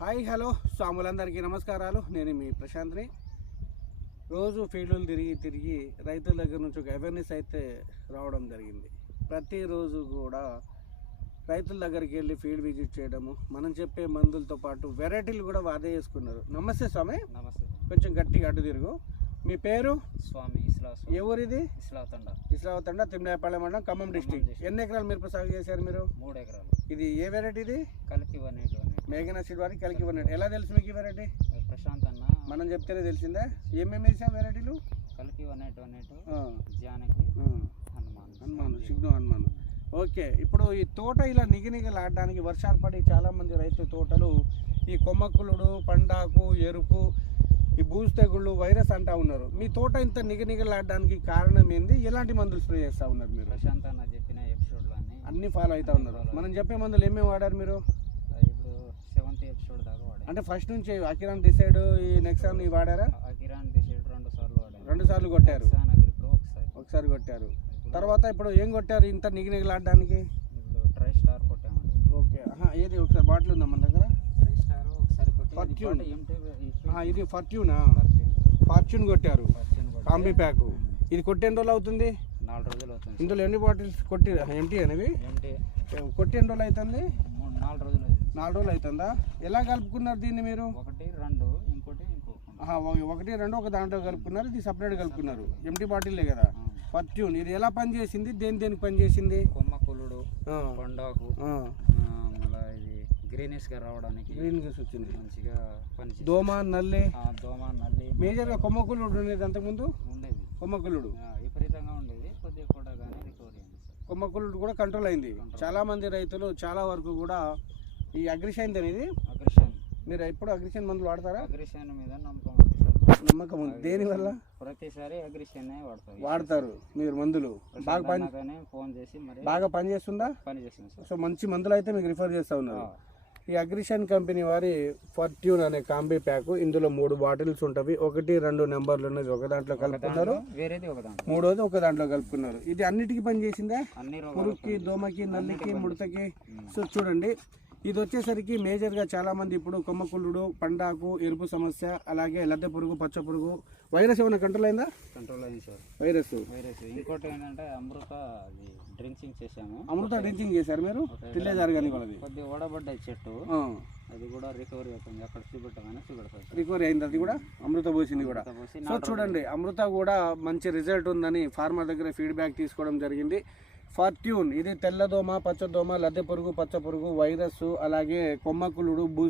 Hi hello. స్వాములందరికీ నమస్కారాలు. నేను మీ ప్రశాంత్ని. రోజు ఫీల్డ్లు తిరిగి తిరిగి రైతుల దగ్గర నుంచి ఒక అవేర్నెస్ అయితే రావడం జరిగింది. ప్రతిరోజు కూడా రైతుల దగ్గరికి వెళ్ళి ఫీల్డ్ విజిట్ చేయడము మనం చెప్పే మందులతో పాటు వెరైటీలు కూడా వాదే చేసుకున్నారు. నమస్తే స్వామి. నమస్తే. కొంచెం గట్టిగా అడ్డు తిరుగు. మీ పేరు? స్వామి ఇస్లా ఏ ఊరిది ఇస్లా తండ తిమ్నాయపాలెం మండలం ఖమ్మం డిస్టిక్. ఎన్ని ఎకరాలు మిరప సాగు చేశారు మీరు? మూడు ఎకరాలు. ఇది ఏ వెరైటీ ఇది కలిపి వన్ ఎయిట్ మేఘనా సీడ్ వారికి కలికి వన్నట్టు ఎలా తెలుసు మీకు ఈ వెరైటీ ప్రశాంత్ అన్న. మనం చెప్తేనే తెలిసిందా? ఏమేమి వేసాం వెరైటీలు కలిపి వన్ ఎయిట్ వన్ ఎయిట్ ఆ, జానకి హనుమాన్. హనుమాన్ సిగ్ను హనుమాన్. ఓకే ఇప్పుడు ఈ తోట ఇలా నిగనిగలాడడానికి వర్షాలు పడి చాలా మంది రైతు తోటలు ఈ కొమ్మక్కులుడు పండాకు ఎరుపు ఈ బూజు తెగుళ్ళు వైరస్ అంటా ఉన్నారు. మీ తోట ఇంత నిగనిగలాడడానికి కారణం ఏంది? ఎలాంటి మందులు స్ప్రే చేస్తా ఉన్నారు మీరు? ప్రశాంత్ అన్న చెప్పిన ఎపిసోడ్లో అన్ని ఫాలో అవుతా ఉన్నారు. మనం చెప్పే మందులు ఏమేమి వాడారు మీరు? దాకా వాడాను అంటే ఫస్ట్ నుంచి అకిరాన్ డిసైడ్ ఈ నెక్సాన్ ఇవి వాడారా? అకిరాన్ డిసైడ్ రెండు సార్లు వాడాను రెండు సార్లు కొట్టారు. నెక్సాన్ అగ్రిప్రో ఒకసారి. ఒకసారి కొట్టారు. ఇప్పుడు- తర్వాత ఇప్పుడు ఏం కొట్టారు ఇంత నిగనిగలాడడానికి ఇప్పుడు ట్రై స్టార్ కొట్టామండి. ఓకే. ఆహా, ఏది ఒకసారి బాటిల్ ఉందా మన దగ్గర? ట్రై స్టార్ ఒకసారి కొట్టి ఇది Fortune. ఫార్చ్యూనా. ఫార్చ్యూన్ కొట్టారు. కాంబీ ప్యాక్ ఇది కొట్టి ఎన్ని రోజులు అవుతుంది? నాలుగు రోజులు అవుతుంది ఇందులో ఎన్ని బాటిల్స్ కొట్టి ఎంటీ అనేవి ఏంటి కొట్టి ఎన్ని రోజులు అవుతుంది? మూడు నాలుగు రోజులు అవుతుంది నాలుగు రోజులు అవుతుందా? ఎలా కలుపుకున్నారు దీన్ని మీరు? ఒకటి రెండు ఇంకోటి ఒకటి రెండు ఒక దాంట్లో కలుపుకున్నారు ఇది సపరేట్ కలుపుకున్నారు. ఎంటీ బాటిల్లే కదా? ఫార్చ్యూన్ ఇది ఎలా పనిచేసింది? దేని దేనికి పనిచేసింది? కొమ్మ కులుడు కొండాకు మళ్ళీ ఇది గ్రీనిష్గా రావడానికి గ్రీన్గా వచ్చింది. మంచిగా పనిచేస్తుంది దోమ నల్లి? దోమ నల్లి మేజర్గా కొమ్మకులుడు ఉండేది అంతకుముందు? ఉండేది. కొమ్మకులుడు ఆ, విపరీతంగా ఉండేది. కొద్దిగా కూడా కానీ రికవరీ అయింది సార్. కొమ్మకులుడు కూడా కంట్రోల్ అయింది. చాలా మంది రైతులు చాలా వరకు కూడా ఈ అగ్రిషైన్ అనేది అగ్రిషన్. మీరు ఎప్పుడు అగ్రిషన్ మందులు వాడతారా? అగ్రిషన్ మీద నమ్మకం నమ్మకం ఉంది. దేనివల్ల ప్రతిసారి అగ్రిషన్ వాడతారు. వాడతారు మీరు మందులు. బాగా పని ఫోన్ చేసి బాగా పని చేస్తుందా? పని చేస్తుంది సో మంచి మందులు అయితే మీకు రిఫర్ చేస్తూ ఉన్నారు. ఈ అగ్రిషన్ కంపెనీ వారి ఫార్ట్యూన్ అనే కాంబీ ప్యాక్ ఇందులో మూడు బాటిల్స్ ఉంటవి ఒకటి రెండు నెంబర్లు ఉన్నది ఒక దాంట్లో దాంట్లో మూడోది ఒక దాంట్లో కలుపుకున్నారు. ఇది అన్నిటికీ పని చేసిందా? పురుగుకి దోమకి నల్లికి ముడతకి? సో చూడండి. ఇది వచ్చేసరికి మేజర్గా చాలా మంది ఇప్పుడు కొమ్మకుళ్ళుడు పండాకు ఎరుపు సమస్య అలాగే లద్దె పురుగు పచ్చ పురుగు వైరస్ ఏమైనా కంట్రోల్ అయిందా? కంట్రోల్ అయింది సార్. వైరస్. వైరస్. ఇంకోటి ఏంటంటే అమృత డ్రింకింగ్ చేసాము అమృత డ్రింకింగ్ చేశారు మీరు? తిల్లేదారు కానీ వాళ్ళది. కొద్దిగా ఓడబడ్డాయి చెట్టు. అది కూడా రికవరీ అవుతుంది. అక్కడ చూపెట్టగానే చూపెడతారు రికవరీ అయింది అది కూడా? అమృత పోసింది కూడా. సో చూడండి అమృత కూడా మంచి రిజల్ట్ ఉందని ఫార్మర్ దగ్గర ఫీడ్బ్యాక్ తీసుకోవడం జరిగింది. ఫార్ట్యూన్ ఇది తెల్లదోమ పచ్చదోమ లద్దె పురుగు పచ్చ పురుగు వైరస్ అలాగే కొమ్మకులుడు బూస్